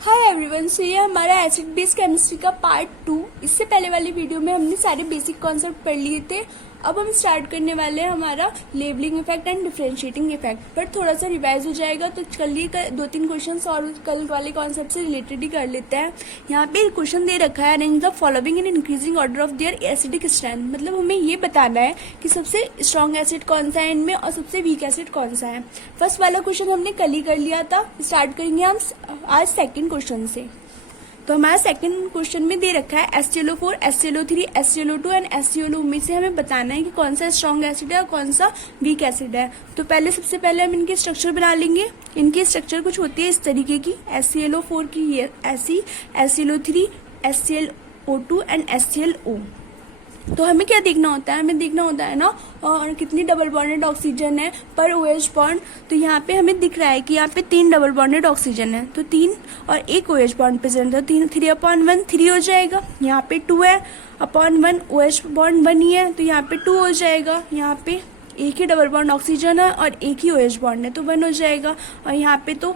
Hi everyone, सो ये हमारा acid base chemistry का पार्ट 2। इससे पहले वाली वीडियो में हमने सारे बेसिक कॉन्सेप्ट पढ़ लिए थे। अब हम स्टार्ट करने वाले हैं हमारा labelling effect and differentiating effect, पर थोड़ा सा रिवाइज हो जाएगा। तो कल ही 2-3 क्वेश्चंस और कल वाले कॉन्सेप्ट से रिलेटेड ही कर लेते हैं। यहाँ पे क्वेश्चन दे रखा है, arrange the following in increasing order of their acidic strength. मतलब हमें ये बताना है कि सबसे स्ट्रॉन्ग एसिड कौन सा है इनमें और सबसे वीक एसिड कौन सा है। फर्स्ट वाला क्वेश्चन हमने कल ही कर लिया था। स्टार्ट करेंगे हम आज सेकेंड क्वेश्चन से। तो हमारा सेकंड क्वेश्चन में दे रखा है HClO4, HClO3, HClO2 and HClO में से हमें बताना है कि कौन सा स्ट्रॉन्ग एसिड है और कौन सा वीक एसिड है। तो सबसे पहले हम इनके स्ट्रक्चर बना लेंगे। इनकी स्ट्रक्चर कुछ होती है इस तरीके की। HClO4 की ये ऐसी, HClO3, HClO2 एंड HClO। तो हमें क्या देखना होता है, हमें देखना होता है ना और कितनी डबल बॉन्डेड ऑक्सीजन है पर OH बॉन्ड। तो यहाँ पे हमें दिख रहा है कि यहाँ पे 3 डबल बॉन्डेड ऑक्सीजन है, तो 3 और 1 OH बॉन्ड प्रेजेंट है, 3/1 3 हो जाएगा। यहाँ पे 2 है अपॉन 1, OH बॉन्ड 1 ही है, तो यहाँ पे 2 हो जाएगा। यहाँ पे एक ही डबल बॉन्ड ऑक्सीजन है और एक ही OH बॉन्ड है, तो 1 हो जाएगा। और यहाँ पे तो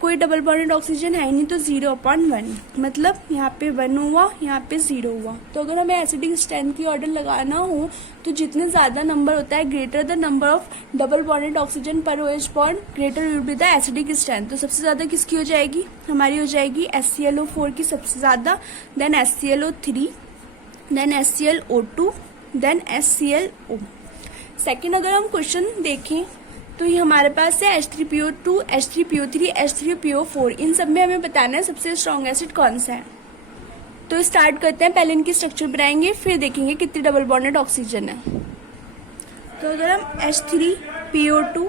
कोई डबल बॉन्डेड ऑक्सीजन है ही नहीं, तो 0/1, मतलब यहाँ पे 1 हुआ, यहाँ पे 0 हुआ। तो अगर हमें एसिडिक स्ट्रेंथ की ऑर्डर लगाना हो तो जितने ज्यादा नंबर होता है, greater the number of double bonded oxygen पर OH bond, greater will be the acidic strength. तो सबसे ज्यादा किसकी हो जाएगी, हमारी हो जाएगी HClO4 की सबसे ज्यादा, then HClO3, then HClO2, then HClO। Second अगर हम क्वेश्चन देखें तो ये हमारे पास है H3PO2, H3PO3, H3PO4। इन सब में हमें बताना है सबसे स्ट्रॉन्ग एसिड कौन सा है। तो स्टार्ट करते हैं, पहले इनकी स्ट्रक्चर बनाएंगे फिर देखेंगे कितनी डबल बॉन्डेड ऑक्सीजन है। तो अगर हम H3PO2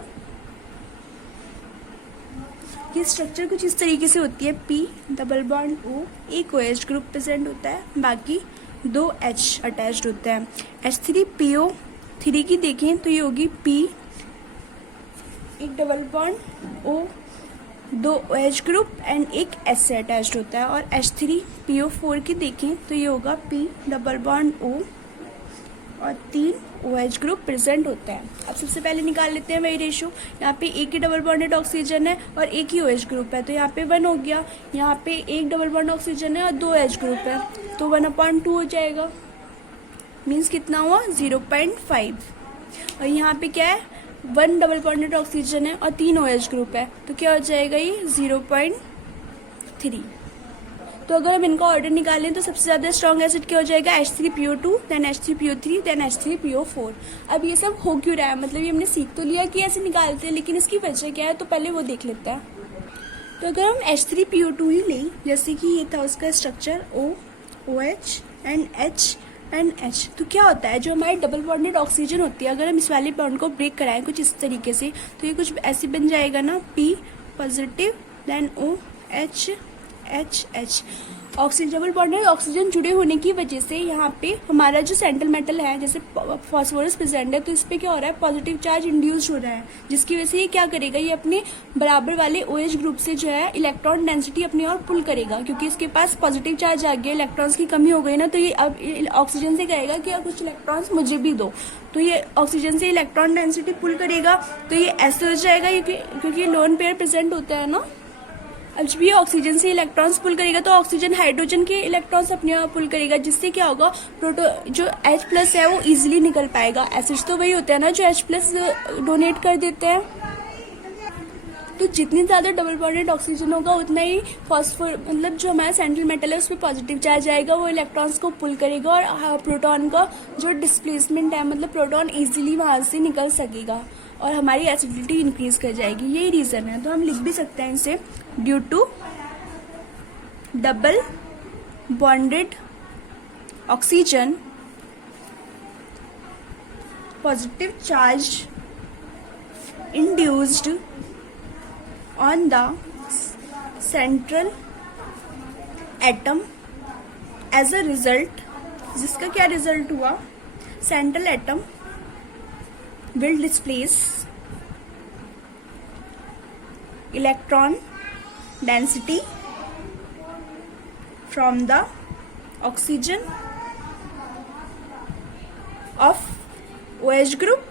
की स्ट्रक्चर कुछ इस तरीके से होती है, P डबल बॉन्ड O, एक OH ग्रुप प्रेजेंट होता है, बाकी 2 H अटैच्ड होते हैं। H3PO3 की देखें तो ये होगी P, एक double bond O, 2 OH group and एक H से अटैच्ड होता है। और H3PO4 की देखें तो ये होगा P डबल बॉन्ड O और 3 OH ग्रुप प्रेजेंट होता है। अब सबसे पहले निकाल लेते हैं वही रेशो। यहाँ पे एक ही डबल बॉन्डेड ऑक्सीजन है और एक ही OH ग्रुप है, तो यहाँ पे 1 हो गया। यहाँ पे एक डबल बॉन्ड ऑक्सीजन है और 2 H ग्रुप है, तो 1/2 हो जाएगा। मीन्स कितना हुआ, 0.5। और यहाँ पे क्या है, 1 डबल बॉन्डेड ऑक्सीजन है और 3 OH ग्रुप है, तो क्या हो जाएगा ये 0.3। तो अगर हम इनका ऑर्डर निकालें तो सबसे ज्यादा स्ट्रॉन्ग एसिड क्या हो जाएगा, H3PO2, then H3PO3, then H3PO4। अब ये सब हो क्यों रहा है, मतलब ये हमने सीख तो लिया कि ऐसे निकालते हैं, लेकिन इसकी वजह क्या है तो पहले वो देख लेते हैं। तो अगर हम H3PO2 ही लें, जैसे कि ये था उसका structure O, OH and H and H, तो क्या होता है जो हमारी डबल बॉन्डेड ऑक्सीजन होती है, अगर हम इस वाले बॉन्ड को ब्रेक कराएं कुछ इस तरीके से, तो ये कुछ ऐसे बन जाएगा ना, P positive, then O, H, H, H। Oxygen double bonded oxygen जुड़े होने की वजह से यहाँ पे हमारा जो सेंट्रल मेटल है, जैसे फॉस्फोरस प्रेजेंट है, तो इस पे क्या हो रहा है, पॉजिटिव चार्ज इंड्यूस हो रहा है, जिसकी वजह से ये क्या करेगा, ये अपने बराबर वाले OH ग्रुप से जो है इलेक्ट्रॉन डेंसिटी अपनी ओर पुल करेगा, क्योंकि इसके पास पॉजिटिव चार्ज आ गया, इलेक्ट्रॉन्स की कमी हो गई ना, तो ये अब ऑक्सीजन से कहेगा कि कुछ इलेक्ट्रॉन्स मुझे भी दो। तो ये ऑक्सीजन से इलेक्ट्रॉन डेंसिटी पुल करेगा, तो ये ऐसे हो जाएगा, क्योंकि लोन पेयर प्रेजेंट होता है ना। अब जब ये ऑक्सीजन से इलेक्ट्रॉन्स पुल करेगा तो ऑक्सीजन हाइड्रोजन के इलेक्ट्रॉन्स अपने आप पुल करेगा, जिससे क्या होगा, जो H+ है वो इजीली निकल पाएगा। एसिड्स तो वही होते हैं ना जो H+ डोनेट कर देते हैं। तो जितनी ज्यादा डबल बॉन्डेड ऑक्सीजन होगा उतना ही फॉस्फोर, मतलब जो हमारा सेंट्रल मेटल है उस पर पॉजिटिव चार्ज आएगा, वो इलेक्ट्रॉन्स को पुल करेगा और प्रोटॉन का जो डिस्प्लेसमेंट है, मतलब प्रोटॉन इजीली वहां से निकल सकेगा और हमारी एसिडिटी इंक्रीज कर जाएगी। यही रीजन है। तो हम लिख भी सकते हैं इसे, due to double bonded oxygen positive charge induced on the central atom as a result, जिसका क्या रिजल्ट हुआ, central atom will displace electron density from the oxygen of OH group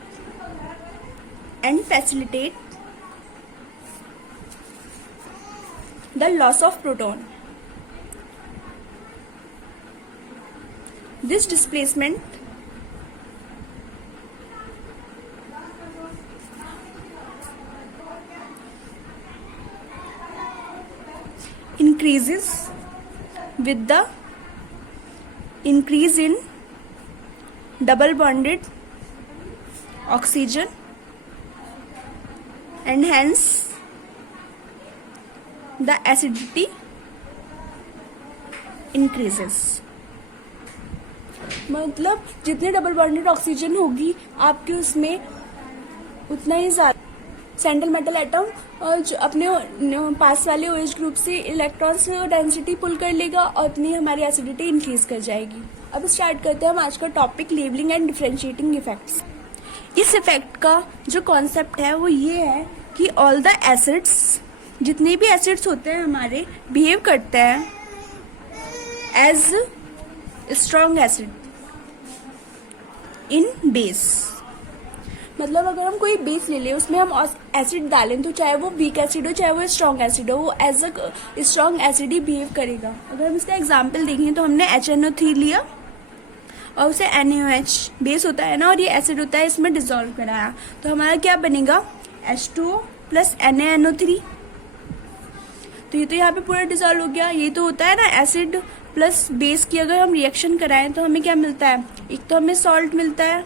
and facilitate the loss of proton. This displacement increases with the increase in double bonded oxygen and hence the acidity increases. मतलब जितने double bonded oxygen होगी आपके उसमें उतना ही ज्यादा central metal atom जो अपने पास वाले OH ग्रुप से इलेक्ट्रॉन्स डेंसिटी पुल कर लेगा और उतनी हमारी एसिडिटी इंक्रीज कर जाएगी. अब स्टार्ट करते हैं हम आज का topic labelling and differentiating effects. इस इफेक्ट का जो कॉन्सेप्ट है वो ये है कि ऑल द एसिड्स, जितने भी एसिड्स होते हैं हमारे, बिहेव करते हैं as strong acid in base. मतलब अगर हम कोई बेस ले लें उसमें हम एसिड डालें तो चाहे वो वीक एसिड हो चाहे वो स्ट्रॉन्ग एसिड हो, वो एज अ स्ट्रॉन्ग एसिड ही बिहेव करेगा. अगर हम इसका एग्जांपल देखें तो हमने HNO3 लिया और उसे NaOH बेस होता है ना और ये एसिड होता है, इसमें डिसॉल्व कराया तो हमारा क्या बनेगा H2O प्लस NaNO3. तो ये तो यहाँ पे पूरा डिसॉल्व हो गया. ये तो होता है ना एसिड प्लस बेस की अगर हम रिएक्शन कराएं तो हमें क्या मिलता है, एक तो हमें सॉल्ट मिलता है,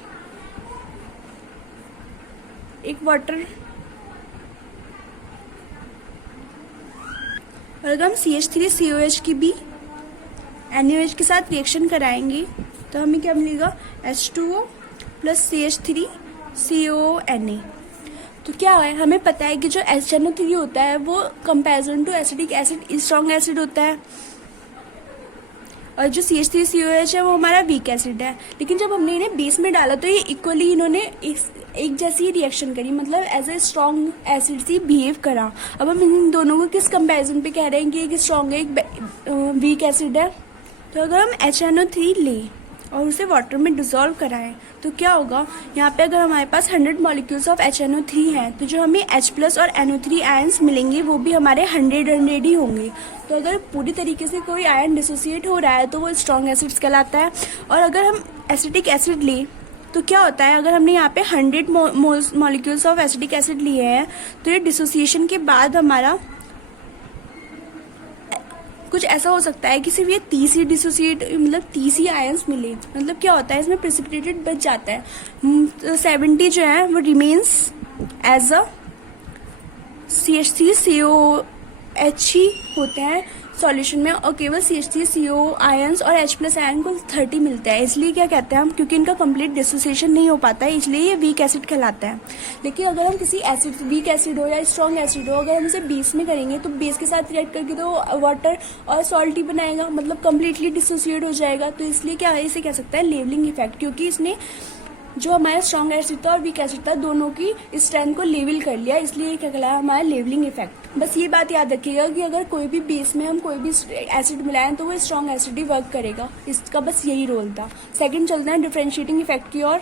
एक वाटर. और अगर हम CH3COH की भी NaOH के साथ रिएक्शन कराएंगे तो हमें क्या मिलेगा H2O प्लस CH3CONA. तो क्या है, हमें पता है कि जो HNO3 होता है वो comparison to acidic acid strong acid होता है और जो CH3COH है वो हमारा वीक एसिड है. लेकिन जब हमने इन्हें बेस में डाला तो ये इक्वली इन्होंने एक जैसी रिएक्शन करी, मतलब एज ए स्ट्रॉन्ग एसिड से बिहेव करा. अब हम इन दोनों को किस कंपैरिजन पे कह रहे हैं कि एक स्ट्रॉन्ग है एक वीक एसिड है. तो अगर हम HNO3 लें और उसे वाटर में डिसॉल्व कराएं तो क्या होगा, यहाँ पे अगर हमारे पास 100 मॉलिक्यूल्स ऑफ HNO3 हैं तो जो हमें H प्लस और NO3 आयन्स मिलेंगे वो भी हमारे 100 ही होंगे. तो अगर पूरी तरीके से कोई आयन डिसोसिएट हो रहा है तो वो स्ट्रॉन्ग एसिड्स कहलाता है. और अगर हम एसिटिक एसिड लें तो क्या होता है, अगर हमने यहाँ पे 100 मॉलिक्यूल्स ऑफ एसिटिक एसिड लिए हैं तो ये डिसोसिएशन के बाद हमारा कुछ ऐसा हो सकता है कि सिर्फ ये 30 ही डिसोसिएट, मतलब 30 ही आयंस मिले. मतलब क्या होता है इसमें प्रेसिपिटेटेड बच जाता है. 70 जो है वो रिमेन्स एज अ CH3COH ही होते हैं सॉल्यूशन में और केवल CH3CO आयंस और H प्लस आयन को 30 मिलता है. इसलिए क्या कहते हैं हम, क्योंकि इनका कंप्लीट डिसोसिएशन नहीं हो पाता है इसलिए ये वीक एसिड कहलाता है. लेकिन अगर हम किसी एसिड, वीक एसिड हो या स्ट्रॉन्ग एसिड हो, अगर हम इसे बेस में करेंगे तो बेस के साथ रिएक्ट करके तो वाटर और सॉल्ट ही बनाएगा, मतलब कम्प्लीटली डिसोसिएट हो जाएगा. तो इसलिए क्या है, इसे कह सकता है लेवलिंग इफेक्ट, क्योंकि इसने जो हमारा स्ट्रॉन्ग एसिड था और वीक एसिड था दोनों की स्ट्रेंथ को लेवल कर लिया, इसलिए क्या कहलाया हमारा लेवलिंग इफेक्ट. बस ये बात याद रखिएगा कि अगर कोई भी बेस में हम कोई भी एसिड मिलाएं तो वो स्ट्रॉन्ग एसिड ही वर्क करेगा. इसका बस यही रोल था. सेकंड चलते हैं डिफरेंशिएटिंग इफेक्ट की ओर.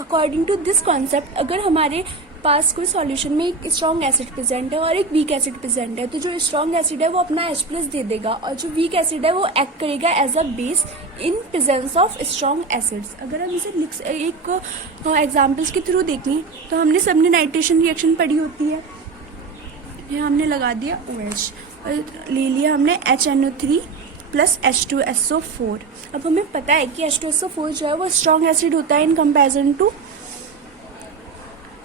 अकॉर्डिंग टू दिस कॉन्सेप्ट, अगर हमारे पास कोई सॉल्यूशन में एक स्ट्रॉन्ग एसिड प्रेजेंट है और एक वीक एसिड प्रेजेंट है तो जो स्ट्रॉन्ग एसिड है वो अपना H प्लस दे देगा और जो वीक एसिड है वो एक्ट करेगा as a base in presence of strong acids. अगर हम इसे एक एग्जांपल्स के थ्रू देखें तो हमने सबने नाइट्रेशन रिएक्शन पढ़ी होती है. ये हमने लगा दिया OH और ले लिया हमने HNO3 प्लस H2SO4. अब हमें पता है कि H2SO4 जो है वो स्ट्रॉन्ग एसिड होता है इन कंपेरिजन टू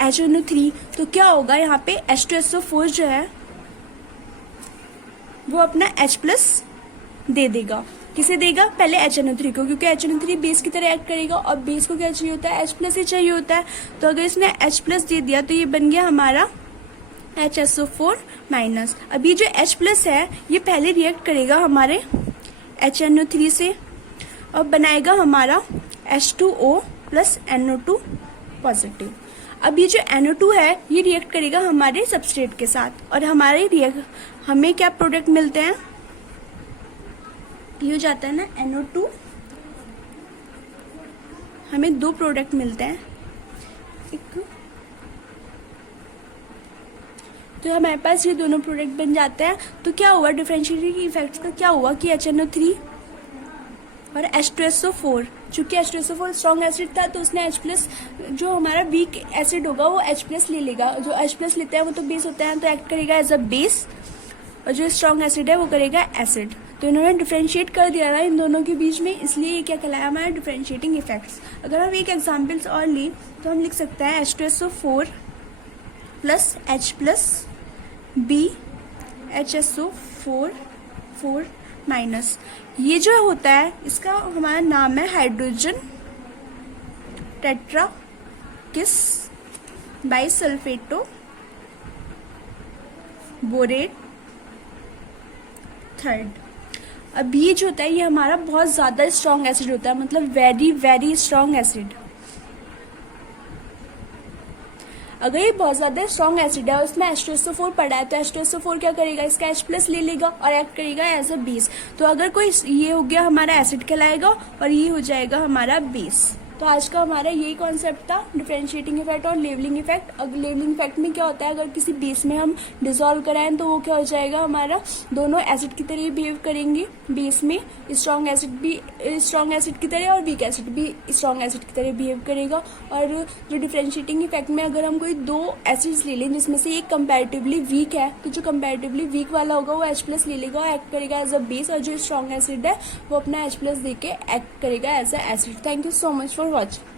HNO3. तो क्या होगा, यहाँ पे H2SO4 जो है वो अपना H प्लस दे देगा. किसे देगा, पहले HNO3 को, क्योंकि HNO3 बेस की तरह एक्ट करेगा और बेस को क्या चाहिए होता है, H प्लस ही चाहिए होता है. तो अगर इसने H प्लस दे दिया तो ये बन गया हमारा HSO4 माइनस. अब ये जो H प्लस है ये पहले रिएक्ट करेगा हमारे HNO3 से और बनाएगा हमारा H2O प्लस NO2 पॉजिटिव. अब ये जो NO2 है ये रिएक्ट करेगा हमारे सबस्ट्रेट के साथ और हमारे हमें क्या प्रोडक्ट मिलते हैं, ये हो जाता है ना NO2. हमें दो प्रोडक्ट मिलते हैं, एक तो हमारे पास ये दोनों प्रोडक्ट बन जाते हैं। तो क्या हुआ डिफरेंशिएटिंग इफेक्ट्स का, क्या हुआ कि HNO3 और H2SO4, चूंकि H2SO4 स्ट्रॉन्ग एसिड था तो उसने H+ जो हमारा वीक एसिड होगा वो H+ ले लेगा। जो H+ लेते हैं वो तो बेस होते हैं, तो एक्ट करेगा एज अ बेस, और जो स्ट्रॉन्ग एसिड है वो करेगा एसिड। तो इन्होंने डिफरेंशिएट कर दिया ना इन दोनों के बीच में, इसलिए ये क्या कहलाया हमारा डिफरेंशिएटिंग इफेक्ट्स। अगर हम एक एग्जाम्पल्स और ली तो हम लिख सकते हैं H2SO4 plus H+ B HSO4 4 minus. ये जो होता है इसका हमारा नाम है हाइड्रोजन टेट्रा किस बाइसल्फेटो बोरेट थर्ड। अब ये जो होता है ये हमारा बहुत ज्यादा स्ट्रॉन्ग एसिड होता है, मतलब वेरी वेरी स्ट्रॉन्ग एसिड। अगर ये बहुत ज्यादा स्ट्रॉन्ग एसिड है और उसमें H2SO4 पड़ा है तो H2SO4 क्या करेगा, इसका H+ ले लेगा और एक्ट करेगा एज अ बेस। तो अगर कोई ये हो गया हमारा एसिड कहलाएगा और ये हो जाएगा हमारा बेस। तो आज का हमारा यही कॉन्सेप्ट था, डिफरेंशिएटिंग इफेक्ट और लेवलिंग इफेक्ट। अगर लेवलिंग इफेक्ट में क्या होता है, अगर किसी बेस में हम डिसॉल्व कराएं तो वो क्या हो जाएगा, हमारा दोनों एसिड की तरह बिहेव करेंगे बेस में, स्ट्रॉन्ग एसिड भी स्ट्रॉन्ग एसिड की तरह और वीक एसिड भी स्ट्रॉन्ग एसिड की तरह बिहेव करेगा। और जो डिफरेंशिएटिंग इफेक्ट में अगर हम कोई दो एसिड्स ले लें जिसमें से एक कंपैरेटिवली वीक है, तो जो कंपैरेटिवली वीक वाला होगा वो H+ ले लेगा और एक्ट करेगा एज अ बेस, और जो स्ट्रॉन्ग एसिड है वो अपना H+ देके एक्ट करेगा as a acid. Thank you so much for watching.